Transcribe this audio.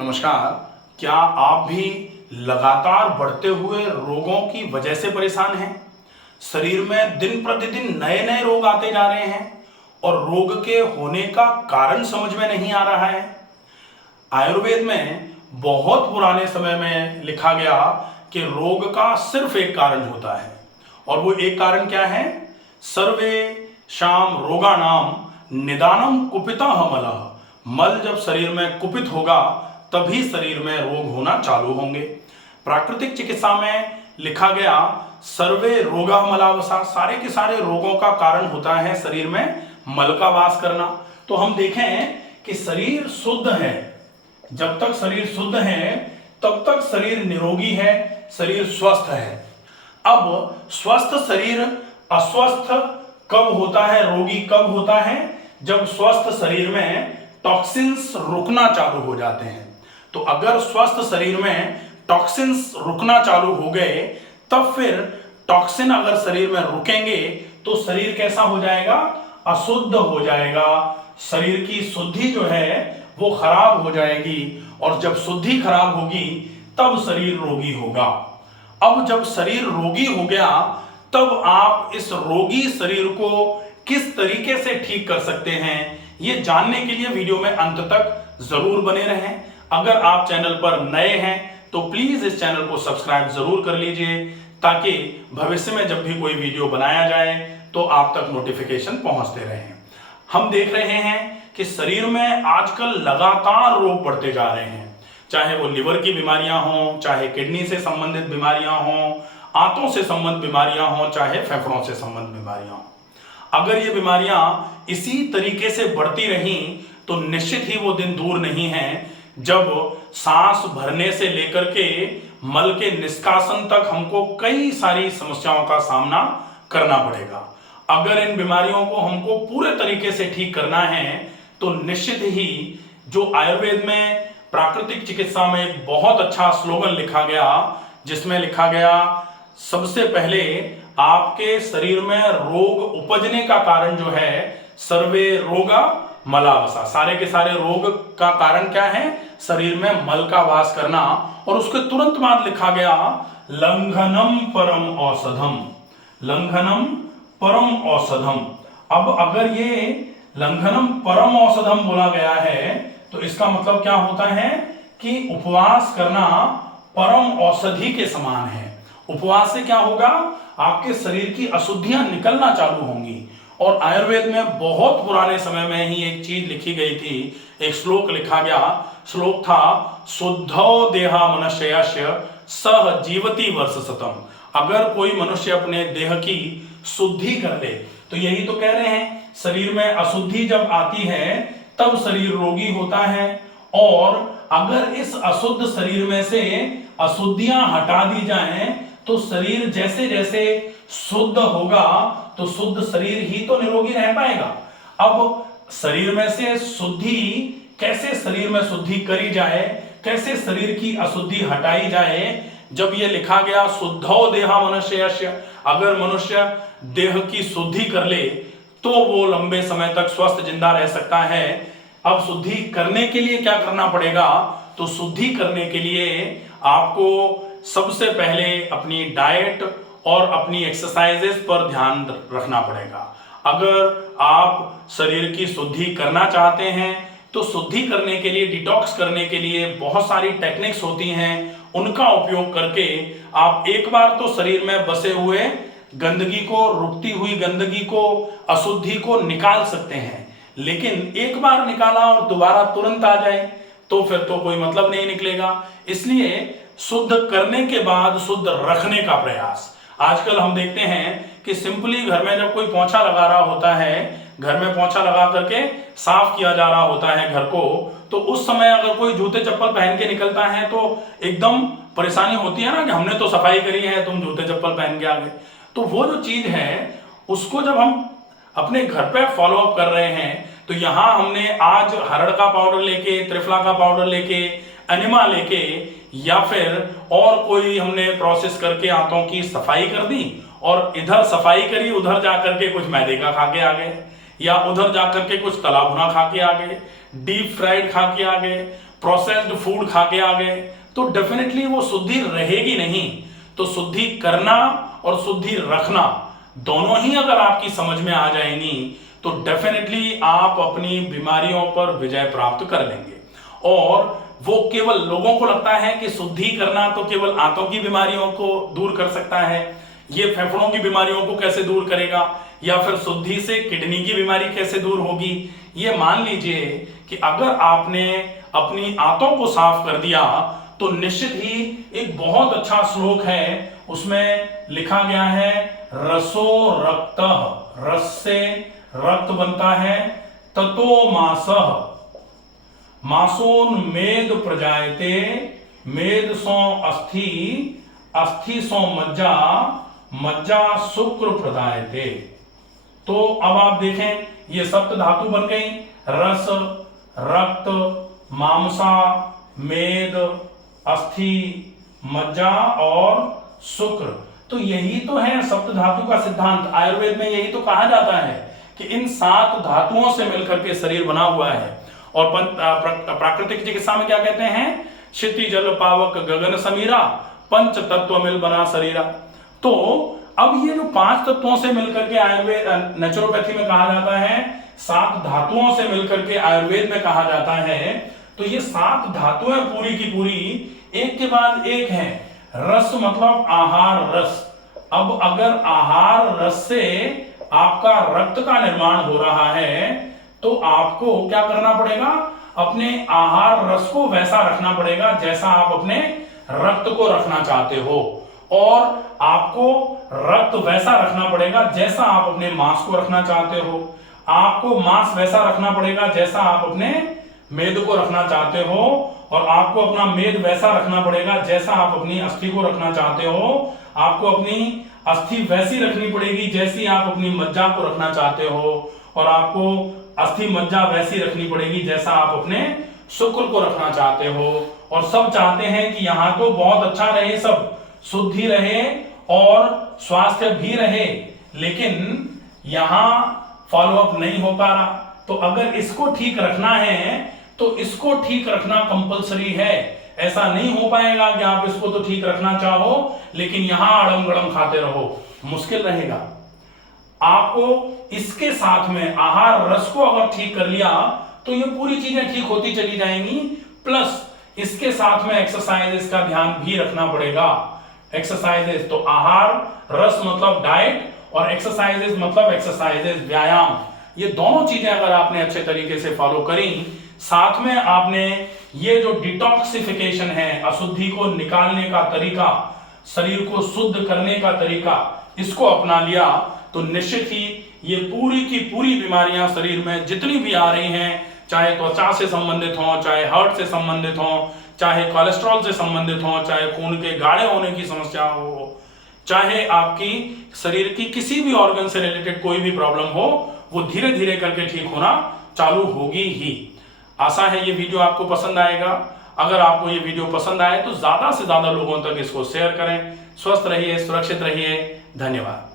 नमस्कार। क्या आप भी लगातार बढ़ते हुए रोगों की वजह से परेशान हैं? शरीर में दिन प्रतिदिन नए नए रोग आते जा रहे हैं और रोग के होने का कारण समझ में नहीं आ रहा है। आयुर्वेद में बहुत पुराने समय में लिखा गया कि रोग का सिर्फ एक कारण होता है और वो एक कारण क्या है? सर्वे शाम रोगाणाम निदानम कुपितः मलः। मल जब शरीर में कुपित होगा तभी शरीर में रोग होना चालू होंगे। प्राकृतिक चिकित्सा में लिखा गया सर्वे रोगा मलावसा, सारे के सारे रोगों का कारण होता है शरीर में मल का वास करना। तो हम देखें कि शरीर शुद्ध है, जब तक शरीर शुद्ध है तब तक शरीर निरोगी है, शरीर स्वस्थ है। अब स्वस्थ शरीर अस्वस्थ कब होता है, रोगी कब होता है? जब स्वस्थ शरीर में टॉक्सिन्स रुकना चालू हो जाते हैं। तो अगर स्वस्थ शरीर में टॉक्सिन्स रुकना चालू हो गए तब फिर टॉक्सिन अगर शरीर में रुकेंगे तो शरीर कैसा हो जाएगा? अशुद्ध हो जाएगा। शरीर की शुद्धि जो है वो खराब हो जाएगी और जब शुद्धि खराब होगी तब शरीर रोगी होगा। अब जब शरीर रोगी हो गया तब आप इस रोगी शरीर को किस तरीके से ठीक कर सकते हैं, ये जानने के लिए वीडियो में अंत तक जरूर बने रहें। अगर आप चैनल पर नए हैं तो प्लीज इस चैनल को सब्सक्राइब जरूर कर लीजिए ताकि भविष्य में जब भी कोई वीडियो बनाया जाए तो आप तक नोटिफिकेशन पहुंचते रहें। हम देख रहे हैं कि शरीर में आजकल लगातार रोग बढ़ते जा रहे हैं, चाहे वो लिवर की बीमारियां हों, चाहे किडनी से संबंधित बीमारियां हों, आंतों से संबंधित बीमारियां हों, चाहे फेफड़ों से संबंधित बीमारियां हों। अगर ये बीमारियां इसी तरीके से बढ़ती रहीं तो निश्चित ही वो दिन दूर नहीं है जब सांस भरने से लेकर के मल के निष्कासन तक हमको कई सारी समस्याओं का सामना करना पड़ेगा। अगर इन बीमारियों को हमको पूरे तरीके से ठीक करना है तो निश्चित ही जो आयुर्वेद में प्राकृतिक चिकित्सा में एक बहुत अच्छा स्लोगन लिखा गया, जिसमें लिखा गया सबसे पहले आपके शरीर में रोग उपजने का कारण जो है सर्वे रोगा मलावसा, सारे के सारे रोग का कारण क्या है? शरीर में मल का वास करना। और उसके तुरंत बाद लिखा गया लंघनम परम औषधम, लंघनम परम औषधम। अब अगर ये लंघनम परम औषधम बोला गया है तो इसका मतलब क्या होता है कि उपवास करना परम औषधि के समान है। उपवास से क्या होगा? आपके शरीर की अशुद्धियां निकलना चालू होंगी। और आयुर्वेद में बहुत पुराने समय में ही एक चीज लिखी गई थी, एक श्लोक लिखा गया। श्लोक था शुद्धो देहा मनुष्यस्य सह जीवति वर्ष शतम। अगर कोई मनुष्य अपने देह की शुद्धि कर ले, तो यही तो कह रहे हैं, शरीर में अशुद्धि जब आती है तब शरीर रोगी होता है। और अगर इस अशुद्ध शरीर में से अशुद्धियां हटा दी जाएं तो शरीर जैसे जैसे शुद्ध होगा तो शुद्ध शरीर ही तो निरोगी रह पाएगा। अब शरीर में से शुद्धि कैसे, शरीर में शुद्धि करी जाए, कैसे शरीर की अशुद्धि हटाई जाए? जब ये लिखा गया शुद्धो देहा मनुष्यस्य, अगर मनुष्य देह की शुद्धि कर ले तो वो लंबे समय तक स्वस्थ जिंदा रह सकता है। अब शुद्धि करने के लिए क्या करना पड़ेगा? तो शुद्धि करने के लिए आपको सबसे पहले अपनी डाइट और अपनी एक्सरसाइजेस पर ध्यान रखना पड़ेगा। अगर आप शरीर की शुद्धि करना चाहते हैं तो शुद्धि करने के लिए, डिटॉक्स करने के लिए बहुत सारी टेक्निक्स होती हैं, उनका उपयोग करके आप एक बार तो शरीर में बसे हुए गंदगी को, रुकती हुई गंदगी को, अशुद्धि को निकाल सकते हैं। लेकिन एक बार निकाला और दोबारा तुरंत आ जाए तो फिर तो कोई मतलब नहीं निकलेगा। इसलिए शुद्ध करने के बाद शुद्ध रखने का प्रयास। आजकल हम देखते हैं कि सिंपली घर में जब कोई पोंछा लगा रहा होता है, घर में पोंछा लगा करके साफ किया जा रहा होता है घर को, तो उस समय अगर कोई जूते चप्पल पहन के निकलता है तो एकदम परेशानी होती है ना कि हमने तो सफाई करी है, तुम जूते चप्पल पहन के आ गए। तो वो जो चीज है उसको जब हम अपने घर पे फॉलो अप कर रहे हैं तो यहाँ हमने आज हरड़ का पाउडर लेके, त्रिफला का पाउडर लेके, एनिमा लेके या फिर और कोई हमने प्रोसेस करके आंतों की सफाई कर दी और इधर सफाई करी, उधर जाकर के कुछ मैदे का खा के आ गए या उधर जाकर के कुछ तला भुना खा के आ गए, डीप फ्राइड खा के आ गए, प्रोसेस्ड फूड खा के आ गए, तो डेफिनेटली वो शुद्धि रहेगी नहीं। तो शुद्धि करना और शुद्धि रखना दोनों ही अगर आपकी समझ में आ जाएंगी तो डेफिनेटली आप अपनी बीमारियों पर विजय प्राप्त कर लेंगे। और वो केवल लोगों को लगता है कि शुद्धि करना तो केवल आंतों की बीमारियों को दूर कर सकता है, ये फेफड़ों की बीमारियों को कैसे दूर करेगा, या फिर शुद्धि से किडनी की बीमारी कैसे दूर होगी। ये मान लीजिए कि अगर आपने अपनी आंतों को साफ कर दिया तो निश्चित ही एक बहुत अच्छा श्लोक है, उसमें लिखा गया है रसो रक्तः, रस से रक्त बनता है, ततो मासः, मासोन्मेद प्रजायते, मेद सो अस्थि, अस्थि सो मज्जा, मज्जा शुक्र प्रदायते। तो अब आप देखें ये सप्त धातु बन गई, रस, रक्त, मांसा, मेद, अस्थि, मज्जा और शुक्र। तो यही तो है सप्त धातु का सिद्धांत। आयुर्वेद में यही तो कहा जाता है कि इन 7 धातुओं से मिलकर के शरीर बना हुआ है। और प्राकृतिक चिकित्सा में क्या कहते हैं, क्षिति जल पावक गगन समीरा, पंच तत्व मिल बना शरीरा। तो अब ये जो 5 तत्वों से मिलकर के आयुर्वेद नेचुरोपैथी में कहा जाता है, 7 धातुओं से मिलकर के आयुर्वेद में कहा जाता है, तो ये 7 धातुएं पूरी की पूरी एक के बाद एक हैं। रस मतलब आहार रस। अब अगर आहार रस से आपका रक्त का निर्माण हो रहा है तो आपको क्या करना पड़ेगा, अपने आहार रस को वैसा रखना पड़ेगा जैसा आप अपने रक्त को रखना चाहते हो, और आपको रक्त वैसा रखना पड़ेगा जैसा आप अपने मांस को रखना चाहते हो, आपको मांस वैसा रखना पड़ेगा जैसा आप अपने मेद को रखना चाहते हो, और आपको अपना मेद वैसा रखना पड़ेगा जैसा आप अपनी अस्थि को रखना चाहते हो, आपको अपनी अस्थि वैसी रखनी पड़ेगी जैसी आप अपनी मज्जा को रखना चाहते हो, और आपको अस्थि मज्जा वैसी रखनी पड़ेगी जैसा आप अपने शुक्र को रखना चाहते हो। और सब चाहते हैं कि यहाँ तो बहुत अच्छा रहे, सब शुद्धि रहे और स्वास्थ्य भी रहे, लेकिन यहाँ फॉलोअप नहीं हो पा रहा। तो अगर इसको ठीक रखना है तो इसको ठीक रखना कंपलसरी है। ऐसा नहीं हो पाएगा कि आप इसको तो ठीक रखना चाहो लेकिन यहां अड़म गड़म खाते रहो, मुश्किल रहेगा। आपको इसके साथ में आहार रस को अगर ठीक कर लिया तो ये पूरी चीजें ठीक होती चली जाएंगी, प्लस इसके साथ में एक्सरसाइजेस का ध्यान भी रखना पड़ेगा। एक्सरसाइजेस तो आहार रस मतलब डाइट, और एक्सरसाइजेस मतलब एक्सरसाइजेस व्यायाम। ये दोनों चीजें अगर आपने अच्छे तरीके से फॉलो करी, साथ में आपने ये जो डिटॉक्सिफिकेशन है, अशुद्धि को निकालने का तरीका, शरीर को शुद्ध करने का तरीका, इसको अपना लिया तो निश्चित ही ये पूरी की पूरी बीमारियां शरीर में जितनी भी आ रही हैं, चाहे त्वचा से संबंधित हो, चाहे हार्ट से संबंधित हो, चाहे कोलेस्ट्रॉल से संबंधित हो, चाहे खून के गाढ़े होने की समस्या हो, चाहे आपकी शरीर की किसी भी ऑर्गन से रिलेटेड कोई भी प्रॉब्लम हो, वो धीरे धीरे करके ठीक होना चालू होगी ही। आशा है ये वीडियो आपको पसंद आएगा। अगर आपको ये वीडियो पसंद आए तो ज्यादा से ज्यादा लोगों तक इसको शेयर करें। स्वस्थ रहिए, सुरक्षित रहिए। धन्यवाद।